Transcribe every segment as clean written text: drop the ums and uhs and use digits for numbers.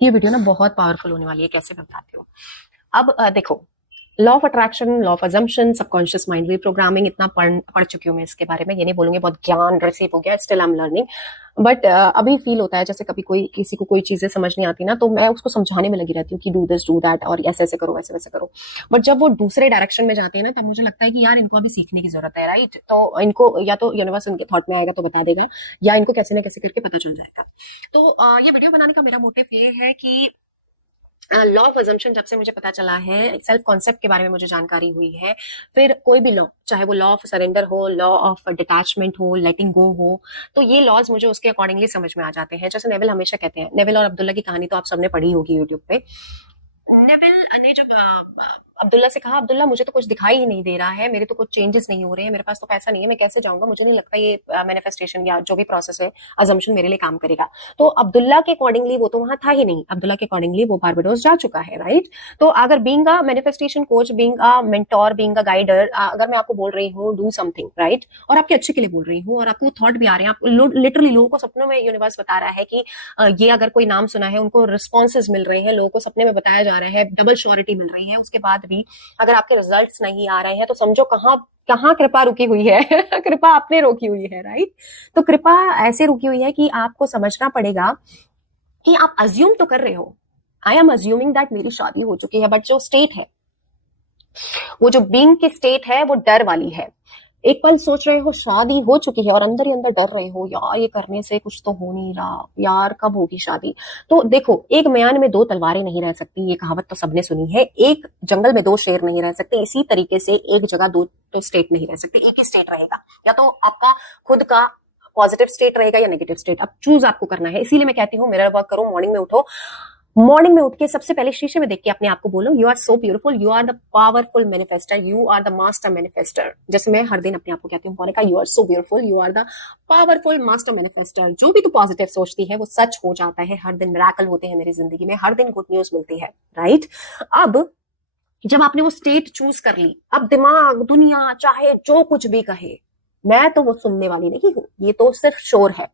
ये वीडियो ना बहुत पावरफुल होने वाली है, कैसे मैं बताती हूँ। अब देखो, law of attraction, law of assumption, subconscious mind reprogramming, इतना पढ़ चुकी हूँ मैं इसके बारे में, ये नहीं बोलूंगी बहुत ज्ञान रिसीव हो गया, still I am learning. But अभी फील होता है जैसे कभी कोई किसी को कोई चीजें समझ नहीं आती ना, तो मैं उसको समझाने में लगी रहती हूँ कि डू दिस डू दैट, और ऐसे ऐसे करो, वैसे वैसे करो। बट जब वो दूसरे डायरेक्शन में जाते हैं ना, तब मुझे लगता है कि यार इनको अभी सीखने की जरूरत है, राइट। तो इनको या तो यूनिवर्स उनके थॉट में आएगा तो बता देगा, या इनको कैसे ना कैसे करके पता चल जाएगा। तो ये वीडियो बनाने का मेरा मोटिव ये है कि लॉ ऑफ अजम्पशन जब से मुझे पता चला है, सेल्फ कॉन्सेप्ट के बारे में मुझे जानकारी हुई है, फिर कोई भी लॉ, चाहे वो लॉ ऑफ सरेंडर हो, लॉ ऑफ डिटैचमेंट हो, लेटिंग गो हो, तो ये लॉज मुझे उसके अकॉर्डिंगली समझ में आ जाते हैं। जैसे नेविल हमेशा कहते हैं, नेविल और अब्दुल्ला की कहानी तो आप सबने पढ़ी होगी यूट्यूब पे। नेविल ने जब अब्दुल्ला से कहा, अब्दुल्ला मुझे तो कुछ दिखाई ही नहीं दे रहा है, मेरे तो कुछ चेंजेस नहीं हो रहे हैं, मेरे पास तो पैसा नहीं है, मैं कैसे जाऊंगा, मुझे नहीं लगता ये मैनिफेस्टेशन या जो भी प्रोसेस है, अजम्पशन मेरे लिए काम करेगा। तो अब्दुल्ला के अकॉर्डिंगली वो तो वहां था ही नहीं, अब्दुल्ला के अकॉर्डिंगली वो बारबाडोस जा चुका है, राइट। तो अगर being a manifestation coach, being a mentor, being a guider, अगर मैं आपको बोल रही हूँ डू समथिंग, राइट, और आपके अच्छे के लिए बोल रही हूँ, और आपको थॉट भी आ रहे हैं, आप लिटरली लोगों को सपनों में यूनिवर्स बता रहा है कि ये अगर कोई नाम सुना है, उनको रिस्पॉन्सेज मिल रहे हैं, लोगों को सपने में बताया जा रहा है, डबल श्योरिटी मिल रही है, उसके बाद भी अगर आपके रिजल्ट्स नहीं आ रहे हैं, तो समझो कहाँ कहाँ कृपा रुकी हुई है कृपा आपने रोकी हुई है, राइट। तो कृपा ऐसे रुकी हुई है कि आपको समझना पड़ेगा कि आप अज्यूम तो कर रहे हो, आई एम अज्यूमिंग दैट मेरी शादी हो चुकी है, बट जो स्टेट है, वो जो बीइंग की स्टेट है, वो डर वाली है। एक पल सोच रहे हो शादी हो चुकी है, और अंदर ही अंदर डर रहे हो, यार ये करने से कुछ तो हो नहीं रहा, यार कब होगी शादी। तो देखो, एक म्यान में दो तलवारें नहीं रह सकती, ये कहावत तो सबने सुनी है। एक जंगल में दो शेर नहीं रह सकते, इसी तरीके से एक जगह दो तो स्टेट नहीं रह सकते, एक ही स्टेट रहेगा, या तो आपका खुद का पॉजिटिव स्टेट रहेगा या नेगेटिव स्टेट। अब चूज आपको करना है। इसीलिए मैं कहती हूँ मिरर वर्क करो, मॉर्निंग में उठो, मॉर्निंग में उठ के सबसे पहले शीशे में देख के अपने आप को बोलो, you are so beautiful, you are the powerful manifester, you are the master manifester. जैसे मैं हर दिन अपने आप को कहती हूँ, Monika you are so beautiful, you are the powerful master manifester. जो भी तू पॉजिटिव सोचती है वो सच हो जाता है। हर दिन मिरेकल होते हैं मेरी जिंदगी में, हर दिन गुड न्यूज मिलती है, राइट। अब जब आपने वो स्टेट चूज कर ली, अब दिमाग, दुनिया चाहे जो कुछ भी कहे, मैं तो वो सुनने वाली नहीं हूं, ये तो सिर्फ शोर है,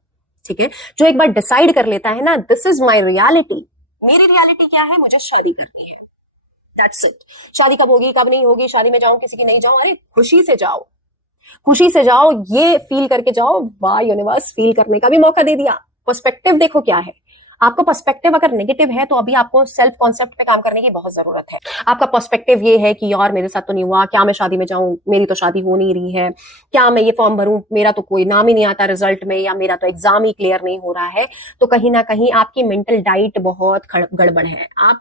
ठीक है। जो एक बार डिसाइड कर लेता है ना, दिस इज माई रियलिटी, मेरी रियलिटी क्या है, मुझे शादी करनी है, दैट्स इट। शादी कब होगी, कब नहीं होगी, शादी में जाऊं, किसी की नहीं जाऊं, अरे खुशी से जाओ, खुशी से जाओ, ये फील करके जाओ। वाह, यूनिवर्स फील करने का भी मौका दे दिया। पर्सपेक्टिव देखो क्या है। आपका पर्सपेक्टिव अगर नेगेटिव है, तो अभी आपको सेल्फ कॉन्सेप्ट पे काम करने की बहुत जरूरत है। आपका पर्सपेक्टिव ये है कि यार मेरे साथ तो नहीं हुआ, क्या मैं शादी में जाऊं, मेरी तो शादी हो नहीं रही है, क्या मैं ये फॉर्म भरूं, मेरा तो कोई नाम ही नहीं आता रिजल्ट में, या मेरा तो एग्जाम ही क्लियर नहीं हो रहा है। तो कहीं ना कहीं आपकी मेंटल डाइट बहुत गड़बड़ है। आप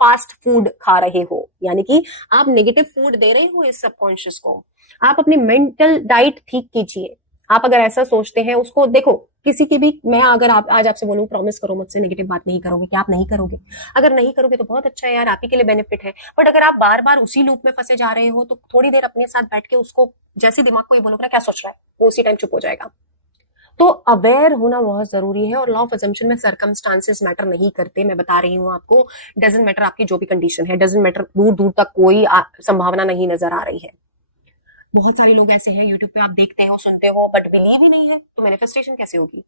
फास्ट फूड खा रहे हो, यानी कि आप नेगेटिव फूड दे रहे हो इस सबकॉन्शियस को। आप अपनी मेंटल डाइट ठीक कीजिए। आप अगर ऐसा सोचते हैं, उसको देखो, किसी की भी, मैं अगर आज आपसे बोलूं प्रॉमिस करो मुझसे नेगेटिव बात नहीं करोगे, क्या आप नहीं करोगे? अगर नहीं करोगे तो बहुत अच्छा है यार, आप ही के लिए बेनिफिट है। बट अगर आप बार बार उसी लूप में फंसे जा रहे हो, तो थोड़ी देर अपने साथ बैठ के उसको, जैसे दिमाग को ये बोलोगे ना क्या सोच रहा है, वो उसी टाइम चुप हो जाएगा। तो अवेयर होना बहुत जरूरी है। और लॉ ऑफ अजम्पशन में सर्कमस्टांसेस मैटर नहीं करते, मैं बता रही हूँ आपको। डजंट मैटर आपकी जो भी कंडीशन है, डजंट मैटर, दूर दूर तक कोई संभावना नहीं नजर आ रही है। बहुत सारे लोग ऐसे हैं यूट्यूब पे, आप देखते हो, सुनते हो, बट बिलीव ही नहीं है, तो मैनिफेस्टेशन कैसे होगी?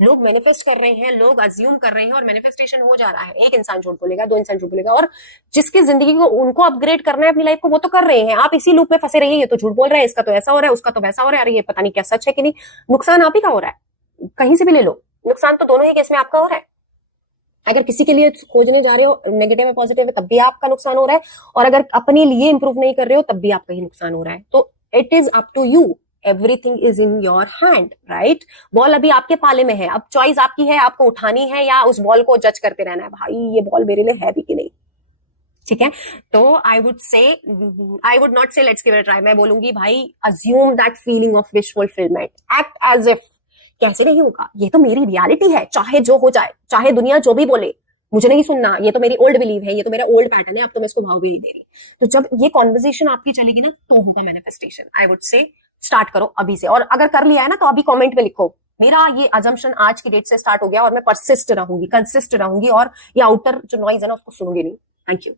लोग मैनिफेस्ट कर रहे हैं, लोग अज्यूम कर रहे हैं, और मैनिफेस्टेशन हो जा रहा है। एक इंसान झूठ बोलेगा, दो इंसान झूठ बोलेगा, और जिसकी जिंदगी को उनको अपग्रेड करना है अपनी लाइफ को, वो तो कर रहे हैं। आप इसी लूप में फंसे रहिए, ये तो झूठ बोल रहा है, इसका तो ऐसा हो रहा है, उसका तो वैसा हो रहा है, अरे ये पता नहीं क्या सच है कि नहीं। नुकसान आप ही का हो रहा है, कहीं से भी ले लो, नुकसान तो दोनों ही केस में आपका हो रहा है। अगर किसी के लिए खोजने जा रहे हो, नेगेटिव है पॉजिटिव है, तब भी आपका नुकसान हो रहा है, और अगर अपने लिए इंप्रूव नहीं कर रहे हो, तब भी आपका ही नुकसान हो रहा है। तो it is up to you, everything is in your hand, right. Ball अभी आपके पाले में है, अब चॉइस आपकी है, आपको उठानी है या उस बॉल को जज करते रहना है, भाई ये बॉल मेरे लिए है भी कि नहीं, ठीक है। तो I would not say let's give it a try, मैं बोलूंगी भाई assume that feeling of wish fulfillment, act as if, कैसे नहीं होगा, ये तो मेरी रियलिटी है, चाहे जो हो जाए, चाहे दुनिया जो भी बोले, मुझे नहीं सुनना, ये तो मेरी ओल्ड बिलीव है, ये तो मेरा ओल्ड पैटर्न है, अब तो मैं इसको भाव भी नहीं दे रही। तो जब ये कॉन्वर्सेशन आपकी चलेगी ना, तो होगा manifestation. I would say start करो अभी से, और अगर कर लिया है ना, तो अभी कमेंट में लिखो, मेरा ये अजम्पशन आज की डेट से स्टार्ट हो गया, और मैं परसिस्ट रहूंगी, कंसिस्ट रहूंगी, और ये आउटर जो नॉइज है ना, उसको सुनूंगी नहीं। Thank you.